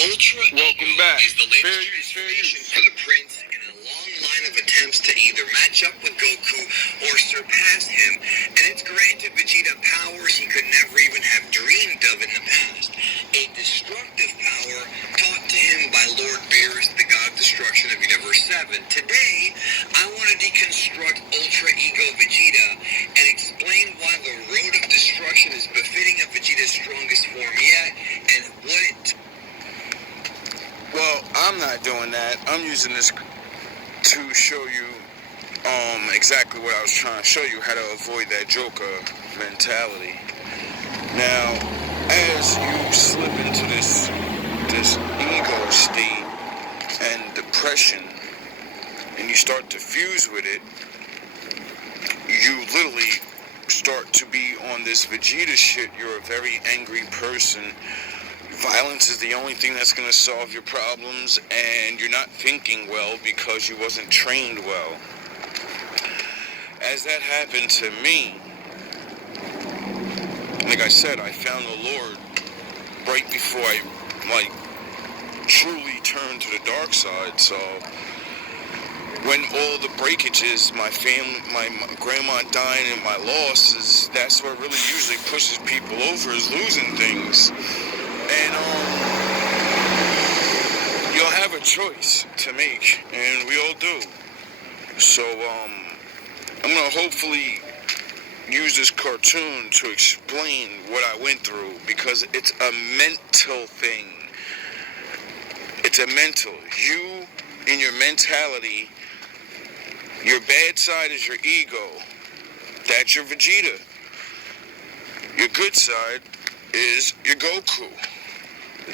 Ultra Welcome Ego back. is the latest transformation for the Prince in a long line of attempts to either match up with Goku or surpass him, and it's granted Vegeta powers he could never even have dreamed of in the past. A destructive power taught to him by Lord Beerus, the god of destruction of Universe 7. Today, I want to deconstruct Ultra Ego Vegeta and explain why the road of destruction is befitting of Vegeta's strongest form yet, and what it... Well, I'm not doing that. I'm using this to show you exactly what I was trying to show you, how to avoid that Joker mentality. Now, as you slip into this ego state and depression, and you start to fuse with it, you literally start to be on this Vegeta shit. You're a very angry person. Violence is the only thing that's going to solve your problems, and you're not thinking well because you wasn't trained well. As that happened to me, like I said, I found the Lord right before I, truly turned to the dark side. So when all the breakages, my family, my grandma dying and my losses, that's what really usually pushes people over, is losing things. And you'll have a choice to make, and we all do. So I'm gonna hopefully use this cartoon to explain what I went through, because it's a mental thing. It's a mental. You, in your mentality, your bad side is your ego. That's your Vegeta. Your good side is your Goku.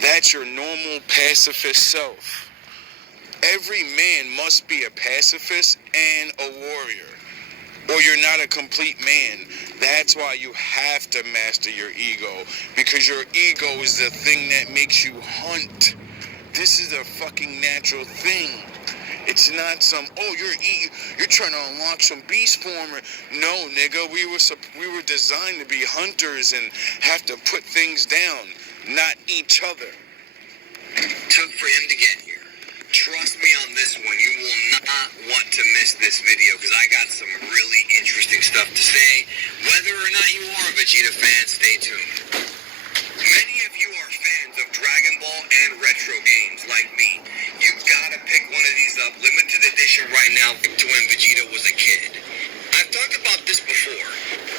That's your normal pacifist self. Every man must be a pacifist and a warrior, or you're not a complete man. That's why you have to master your ego, because your ego is the thing that makes you hunt. This is a fucking natural thing. It's not some, you're trying to unlock some beast form. No, nigga, we were designed to be hunters and have to put things down, not each other. Took for him to get here. Trust me on this one, you will not want to miss this video, because I got some really interesting stuff to say. Whether or not you are a Vegeta fan, stay tuned. Many of you are fans of Dragon Ball and retro games like me. You've got to pick one of these up, limited edition right now, to when Vegeta was a kid. I've talked about this before,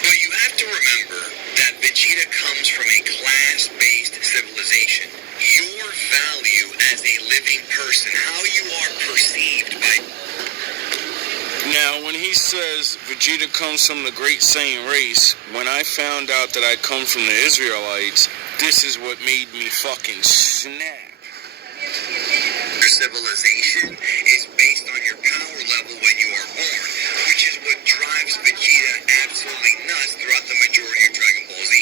but you have to remember that Vegeta comes from a class-based civilization. Your value as a living person, how you are perceived by... Now, when he says Vegeta comes from the great Saiyan race, when I found out that I come from the Israelites, this is what made me fucking snap. Your civilization is based on your power level when you are born, which is what drives Vegeta absolutely nuts throughout the majority of Dragon Ball Z.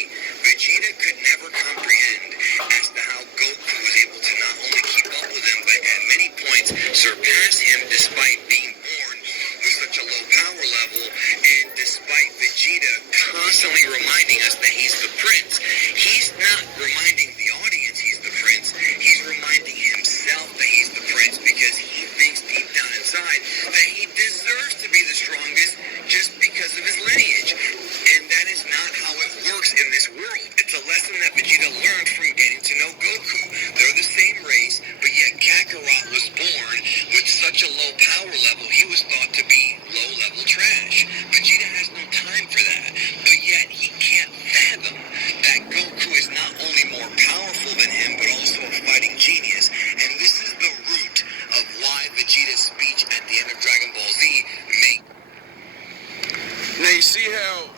Vegeta could never comprehend as to how Goku was able to not only keep up with him, but at many points surpass him despite being born with such a low power level, and despite Vegeta constantly reminding us that he's the prince. He's not reminding the audience he's the prince, he's reminding himself that he's the prince, because he thinks deep down inside that he deserves to be the strongest just because of his lineage. And that is not how it works in this world. It's a lesson that Vegeta learned from getting to know Goku. They're the same race, but yet Kakarot was born with such a low power level, he was thought to be low-level trash. Vegeta has no time for that, but yet he can't fathom that Goku is not only more powerful than him, but also a fighting genius. And this is the root of why Vegeta's speech at the end of Dragon Ball Z Now, you see how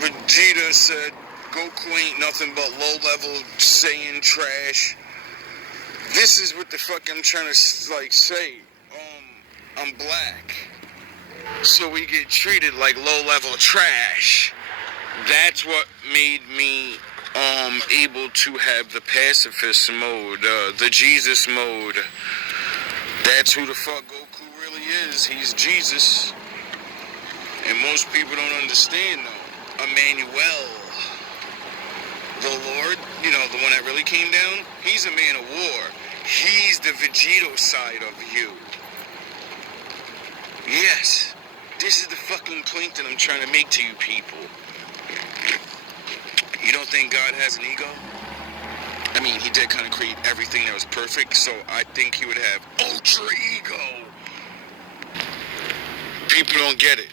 Vegeta said Goku ain't nothing but low-level Saiyan trash? This is what the fuck I'm trying to, say. I'm black, so we get treated like low-level trash. That's what made me able to have the pacifist mode, the Jesus mode. That's who the fuck Goku really is. He's Jesus. And most people don't understand, though. Emmanuel. the Lord, you know, the one that really came down, he's a man of war. He's the Vegeta side of you. Yes, this is the fucking point that I'm trying to make to you people. You don't think God has an ego? I mean, he did kind of create everything that was perfect, so I think he would have ultra ego. People don't get it.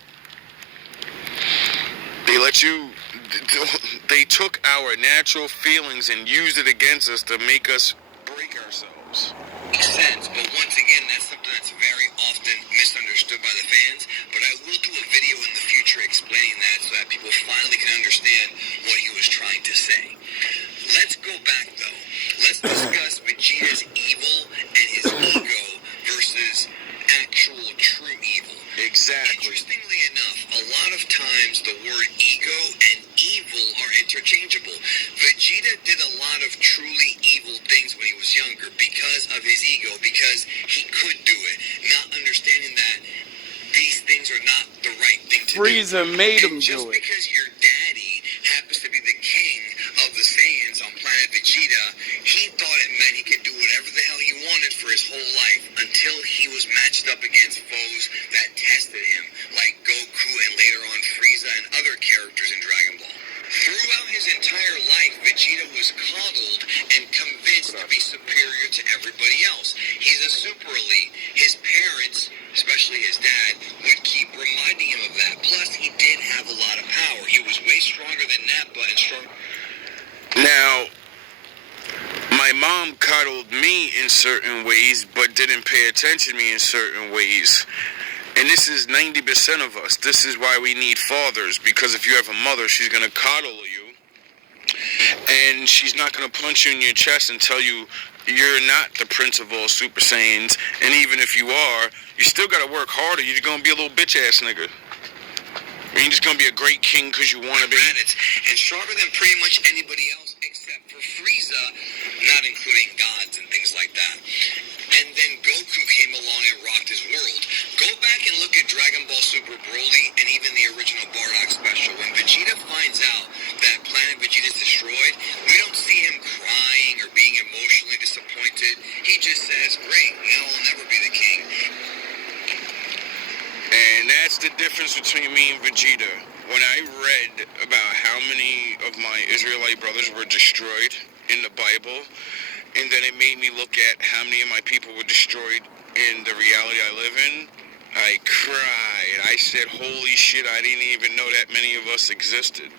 They took our natural feelings and used it against us to make us break ourselves. Makes sense, but once again, that's something that's very often misunderstood by the fans. But I will do a video in the future explaining that so that people finally can understand what he was trying to say. Let's go back, though. Let's discuss Vegeta's evil and his ego versus actual true evil. Exactly. Interestingly enough, a lot of times the word ego and evil are interchangeable. Vegeta did a lot of truly evil things when he was younger because of his ego, because he could do it, not understanding that these things are not the right thing to do. Frieza made him just do it. because your daddy happens to be the king of the Saiyans on planet Vegeta, he thought it meant he could do whatever the hell he wanted for his whole life until he was matched up against foes that tested him, like Goku and later on Frieza and other characters in Dragon Ball. Throughout his entire life, Vegeta was coddled and convinced to be superior to everybody else. He's a super elite. His parents, especially his dad, would keep reminding him of that. Plus, he did have a lot of power. He was way stronger than Nappa and stronger. Now, my mom coddled me in certain ways, but didn't pay attention to me in certain ways. And this is 90% of us. This is why we need fathers, because if you have a mother, she's going to coddle you. And she's not going to punch you in your chest and tell you you're not the prince of all Super Saiyans. And even if you are, you still got to work harder. You're going to be a little bitch-ass nigga. You ain't just going to be a great king because you want to be. And stronger than pretty much anybody else except for Frieza, not including gods and things like that. And then Goku came along and rocked his world. Go back and look at Dragon Ball Super Broly and even the original Bardock special. When Vegeta finds out that planet Vegeta is destroyed, we don't see him crying or being emotionally disappointed. He just says, great, now I'll never be the king. And that's the difference between me and Vegeta. When I read about how many of my Israelite brothers were destroyed in the Bible, and then it made me look at how many of my people were destroyed in the reality I live in, I cried. I said, holy shit, I didn't even know that many of us existed.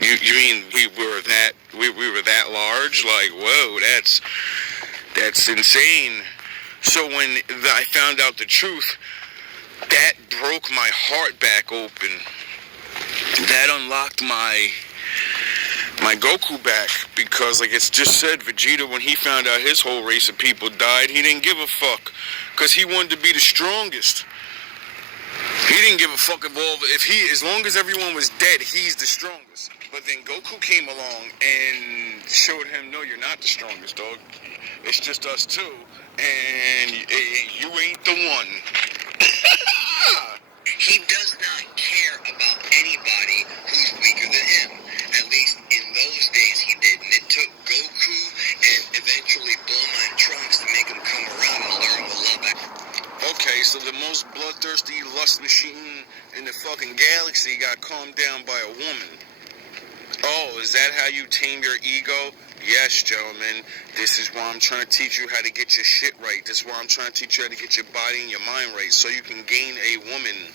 You mean we were that large? Like, whoa, that's insane. So when I found out the truth, that broke my heart back open. That unlocked my Goku back, because like it's just said, Vegeta, when he found out his whole race of people died, he didn't give a fuck, because he wanted to be the strongest. He didn't give a fuck as long as everyone was dead, he's the strongest. But then Goku came along and showed him, no, you're not the strongest, dog. It's just us two, and you ain't the one. He does not care about anybody who's weaker than him. At least in those days he didn't. It took Goku and eventually Bulma and Trunks to make him come around and learn what love. Okay, so the most bloodthirsty lust machine in the fucking galaxy got calmed down by a woman. Oh, is that how you tame your ego? Yes, gentlemen. This is why I'm trying to teach you how to get your shit right. This is why I'm trying to teach you how to get your body and your mind right, so you can gain a woman.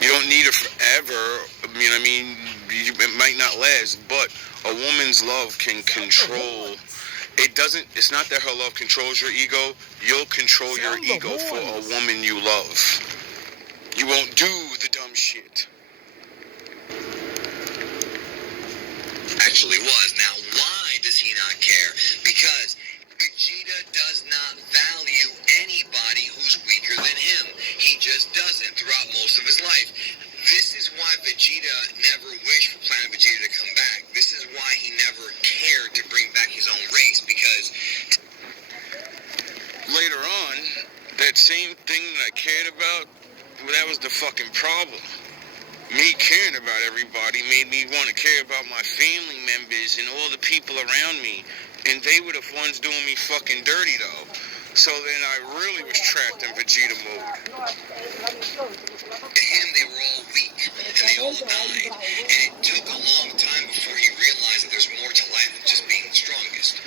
You don't need her forever. You know what I mean? It might not last, but a woman's love can control. It's not that her love controls your ego. You'll control your ego for a woman you love. You won't do the dumb shit. Actually was. Now, why does he not care? Because Vegeta does not value anybody who's weaker than him. He just doesn't throughout most of his life. This is why Vegeta never wished for Planet Vegeta to come back. This is why he never cared to bring back his own race, because later on, that same thing that I cared about, that was the fucking problem. me caring about everybody made me want to care about my family members and all the people around me. And they were the ones doing me fucking dirty, though. So then I really was trapped in Vegeta mode. To him, they were all weak, and they all died. And it took a long time before he realized that there's more to life than just being the strongest.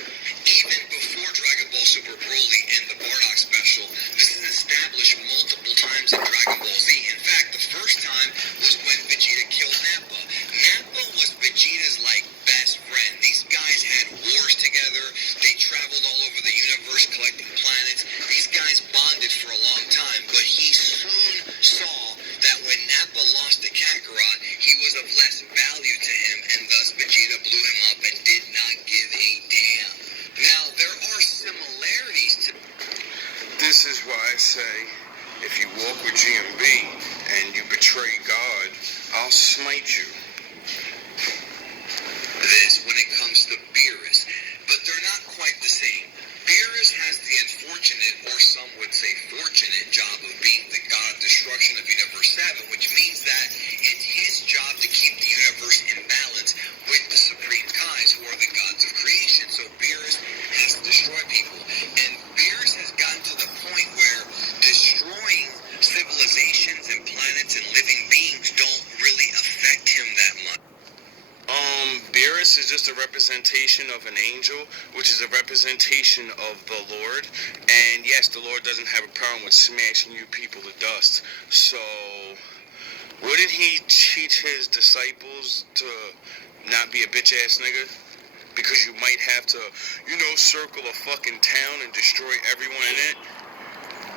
Even before Dragon Ball Super Broly and the Bardock special, this is established multiple times in Dragon Ball Z. In fact, the first time was when Vegeta killed Nappa. Nappa was Vegeta's, best friend. These guys had wars together. They traveled all over the universe collecting planets. These guys bonded for a long time, but he soon saw that when Nappa lost to Kakarot, he was of less value to him, and thus Vegeta blew him up and did not give a damn. Now, there are similarities to... This is why I say, if you walk with GmB and you betray God, I'll smite you. This when it comes to Beerus, but they're not quite the same. Beerus has the unfortunate, or some would say fortunate, job of being the god of destruction of Universe 7, which means that it's his job to keep the universe in balance with the Supreme Kais, who are the gods of creation. So Beerus has to destroy people. And Beerus has gotten to the point where destroying civilizations and planets and living beings don't really affect him that much. Beerus is just a representation of an angel, which is a representation of the Lord. And yes, the Lord doesn't have a problem with smashing you people to dust. So, wouldn't he teach his disciples to not be a bitch-ass nigga? Because you might have to, circle a fucking town and destroy everyone in it?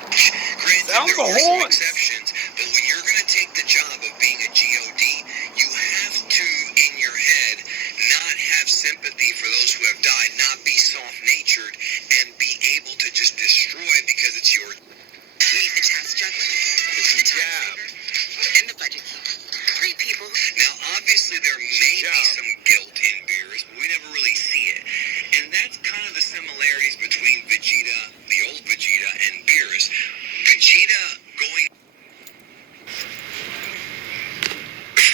Granted, there are some exceptions, but when you're going to take the job of being a GOD, you have to, in your head, not have sympathy for those who have died, not be soft-natured, and be able to just destroy because it's your... Meet the task juggler, the time saver, and the budget keeper. 3 people. Now, obviously, there may be some guilt in Beerus, but we never really see it. And that's kind of the similarities between Vegeta, the old Vegeta, and Beerus. Vegeta going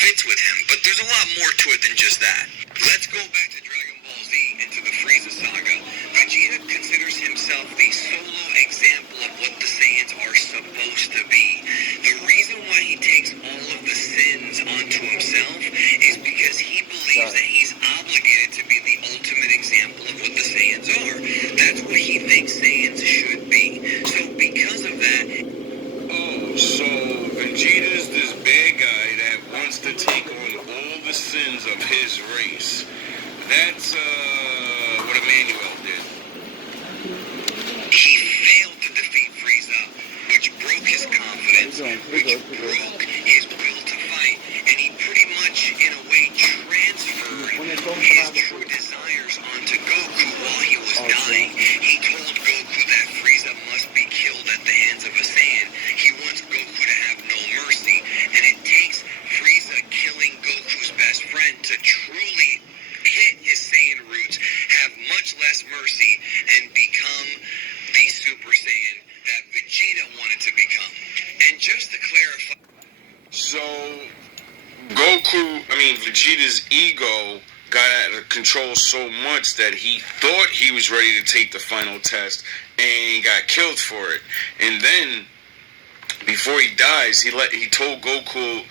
fits with him, but there's a lot more to it than just that. Let's go back to Dragon Ball Z and to the Frieza saga. Vegeta considers himself the solo example of what the Saiyans are supposed to be. The reason why he takes all of the sins onto himself is because he believes that he's obligated to be the ultimate example of what the Saiyans are. That's what he thinks Saiyans should be. So because of that... Oh, so Vegeta's this bad guy that wants to take on all the sins of his race. That's, what Emmanuel did. He failed to defeat Frieza, which broke his confidence, which broke his will to fight, and he pretty much, in a way, transferred his true desires onto Goku while he was dying. He told Goku that Frieza must be killed at the hands of a Saiyan. He wants Goku to have no mercy, and it takes Frieza killing Goku's best friend to truly hit his Saiyan roots, have much less mercy, and become the Super Saiyan that Vegeta wanted to become. And just to clarify... So, Vegeta's ego got out of control so much that he thought he was ready to take the final test and got killed for it. And then, before he dies, he told Goku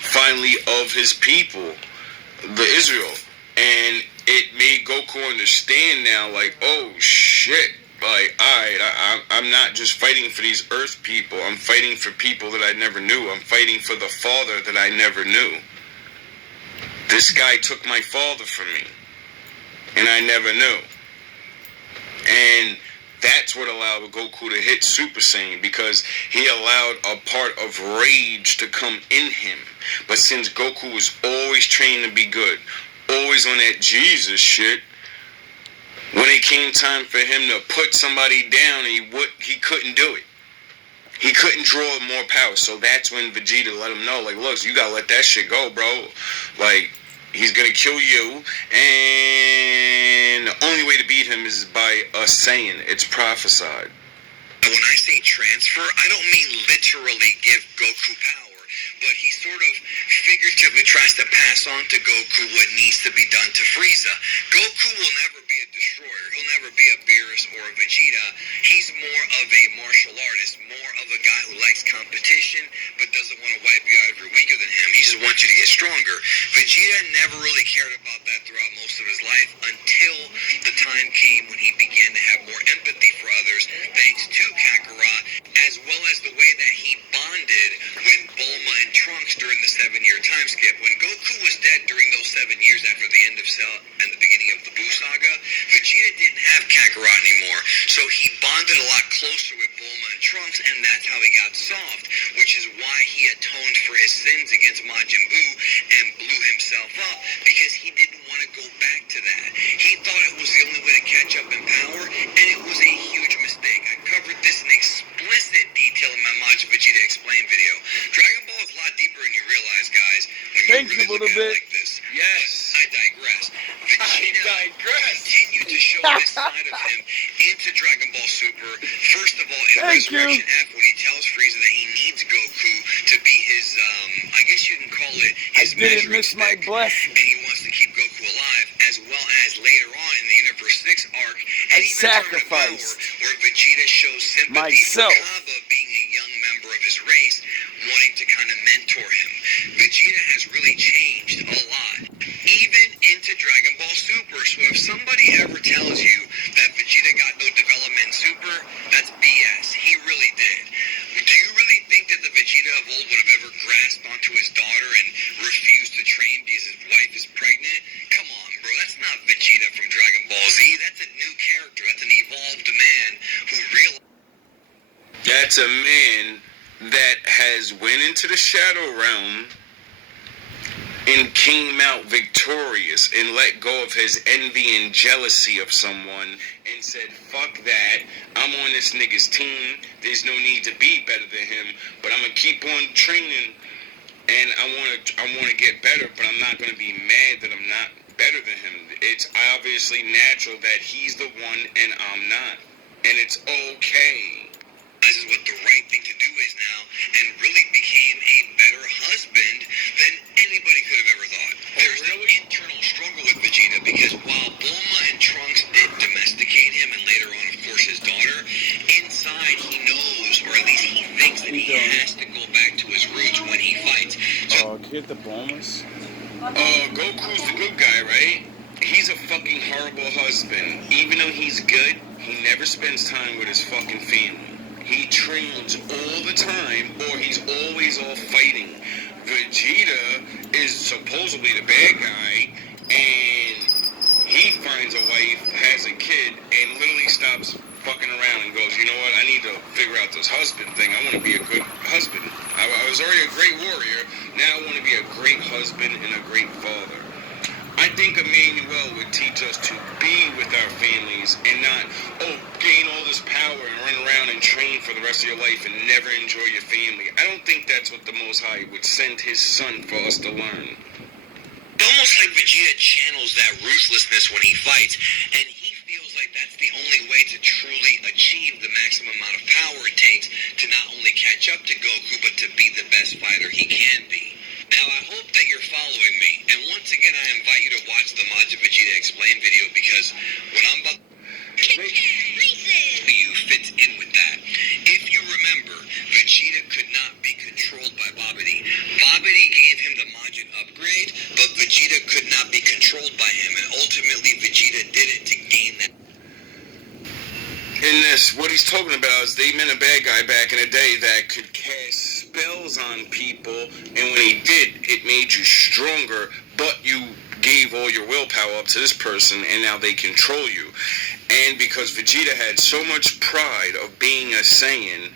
finally of his people, the Israel. And it made Goku understand now, oh shit, alright, I'm not just fighting for these Earth people, I'm fighting for people that I never knew, I'm fighting for the father that I never knew. This guy took my father from me, and I never knew. And that's what allowed Goku to hit Super Saiyan, because he allowed a part of rage to come in him. But since Goku was always trained to be good, always on that Jesus shit, when it came time for him to put somebody down, he couldn't do it. He couldn't draw more power. So that's when Vegeta let him know, look, you gotta let that shit go, bro. He's gonna kill you, and the only way to beat him is by us saying it's prophesied. When I say transfer, I don't mean literally give Goku power, but he's sort of figuratively tries to pass on to Goku what needs to be done to Frieza. Goku will never be a destroyer. He'll never be a Beerus or a Vegeta. He's more of a martial artist, more of a guy who likes competition, but doesn't want to wipe you out if you're weaker than him. He just wants you to get stronger. Vegeta never really cared about that throughout most of his life until the time came when he began to have more empathy for others, thanks to Kakarot, as well as the way that he bonded with Bulma and Trunks during the 7-year time skip. When Goku was dead during those 7 years after the end of Cell and the beginning of the Buu Saga, Vegeta didn't have Kakarot anymore, so he bonded a lot closer with Bulma and Trunks, and that's how he got soft, which is why he atoned for his sins against Majin Buu and blew himself up, because he didn't want to go back to that. He thought it was the only way to catch up in power, and it was a huge mistake. I covered this in explicit detail in my Majin Vegeta Explain video. Dragon Ball is a lot deeper than you realize, guys, when you really look at it like this. Yes. But I digress. Vegeta continued to show this side of him into Dragon Ball Super. First of all, in Resurrection F, when he tells Frieza that he needs Goku to be his, I guess you can call it his measuring stick, and he wants to keep Goku alive, as well as later on in the Universe 6 arc, and even Tournament of Power, where Vegeta shows sympathy for Kaba being a young member of his race, wanting to kind of mentor him. Vegeta has really changed a lot, even into Dragon Ball Super. So if somebody ever tells you that Vegeta got no development in Super, that's BS. He really did. Do you really think that the Vegeta of old would have ever grasped onto his daughter and refused to train because his wife is pregnant? Come on, bro. That's not Vegeta from Dragon Ball Z. That's a new character. That's an evolved man who realized... That's a man that has went into the Shadow Realm and came out victorious and let go of his envy and jealousy of someone and said, fuck that, I'm on this nigga's team, there's no need to be better than him, but I'm going to keep on training, and I want to get better, but I'm not going to be mad that I'm not better than him. It's obviously natural that he's the one and I'm not, and it's okay. This is what the right thing to do is now, and really became a better husband than anybody could have ever thought. There's an internal struggle with Vegeta, because while Bulma and Trunks did domesticate him, and later on, of course, his daughter, inside he knows, or at least he thinks that he has to go back to his roots when he fights. So, get the Bulmas? Goku's the good guy, right? He's a fucking horrible husband. Even though he's good, he never spends time with his fucking family. He trains all the time, or he's always off fighting. Vegeta is supposedly the bad guy, and he finds a wife, has a kid, and literally stops fucking around and goes, you know what, I need to figure out this husband thing. I want to be a good husband. I was already a great warrior, now I want to be a great husband and a great father. I think Emmanuel would teach us to be with our families and not, gain all this power and run around and train for the rest of your life and never enjoy your family. I don't think that's what the Most High would send his son for us to learn. Almost like Vegeta channels that ruthlessness when he fights, and he feels like that's the only way to truly achieve the maximum amount of power it takes to not only catch up to Goku, but to be the best fighter he can be. Now, I hope that you're following me, and once again, I invite you to watch the Majin Vegeta Explain video, because what I'm about to you fits in with that. If you remember, Vegeta could not be controlled by Babidi. Babidi gave him the Majin upgrade, but Vegeta could not be controlled by him, and ultimately Vegeta did it to gain that. In this, what he's talking about is they meant a bad guy back in the day that could cast spells on people, and when he did, it made you stronger, but you gave all your willpower up to this person, and now they control you. And because Vegeta had so much pride of being a Saiyan,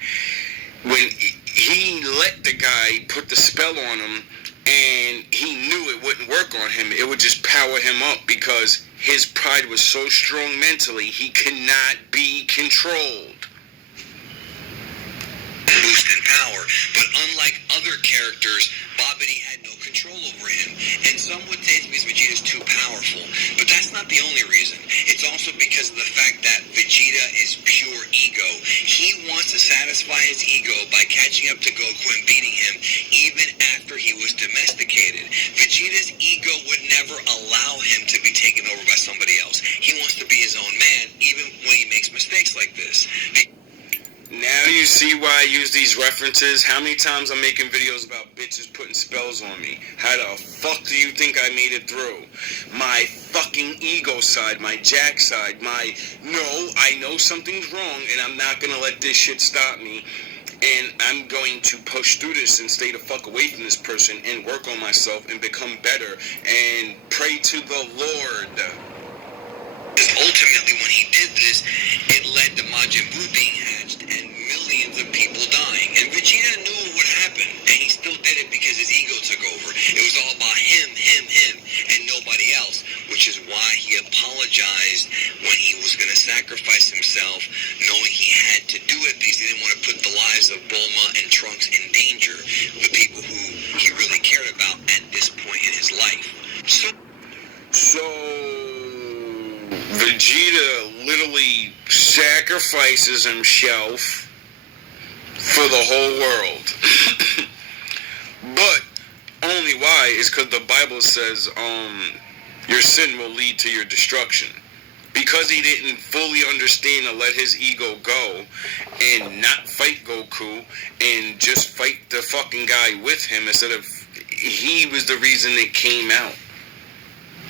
when he let the guy put the spell on him, and he knew it wouldn't work on him, it would just power him up, because his pride was so strong mentally, he could not be controlled. Boost in power, but unlike other characters, Babidi had no control over him, and some would say it's because Vegeta's too powerful, but that's not the only reason. It's also because of the fact that Vegeta is pure ego. He wants to satisfy his ego by catching up to Goku and beating him, even even after he was domesticated. Vegeta's ego would never allow him to be taken over by somebody else. He wants to be his own man, even when he makes mistakes like this. Now you see why I use these references? How many times I'm making videos about bitches putting spells on me? How the fuck do you think I made it through? My fucking ego side, my jack side, my no, I know something's wrong and I'm not gonna let this shit stop me. And I'm going to push through this and stay the fuck away from this person and work on myself and become better and pray to the Lord. Ultimately, when he did this, it led to Majin Buu being hatched and millions of people dying. And Vegeta knew it would happen, and he still did it because his ego took over. It was all about him, and nobody else, which is why he apologized when he was going to sacrifice himself, knowing he had to do it because he didn't want to put the lives of Bulma and Trunks in danger, the people who he really cared about at this point in his life. So Vegeta literally sacrifices himself for the whole world. But only why is because the Bible says your sin will lead to your destruction. Because he didn't fully understand to let his ego go and not fight Goku and just fight the fucking guy with him instead of he was the reason it came out.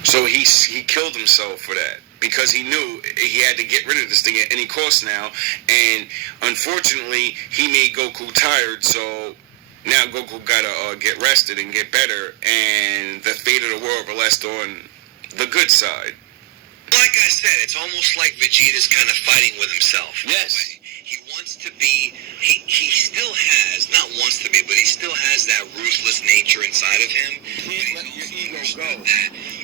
So he killed himself for that. Because he knew he had to get rid of this thing at any cost now. And unfortunately, he made Goku tired. So now Goku gotta get rested and get better. And the fate of the world rests on the good side. Like I said, it's almost like Vegeta's kind of fighting with himself. Yes. He wants to be, he still has, not wants to be, but he still has that ruthless nature inside of him. Can't let your ego go.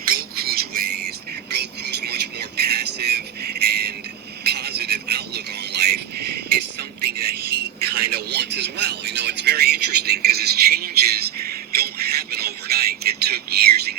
Goku's ways, Goku's much more passive and positive outlook on life is something that he kind of wants as well. You know, it's very interesting because his changes don't happen overnight. It took years and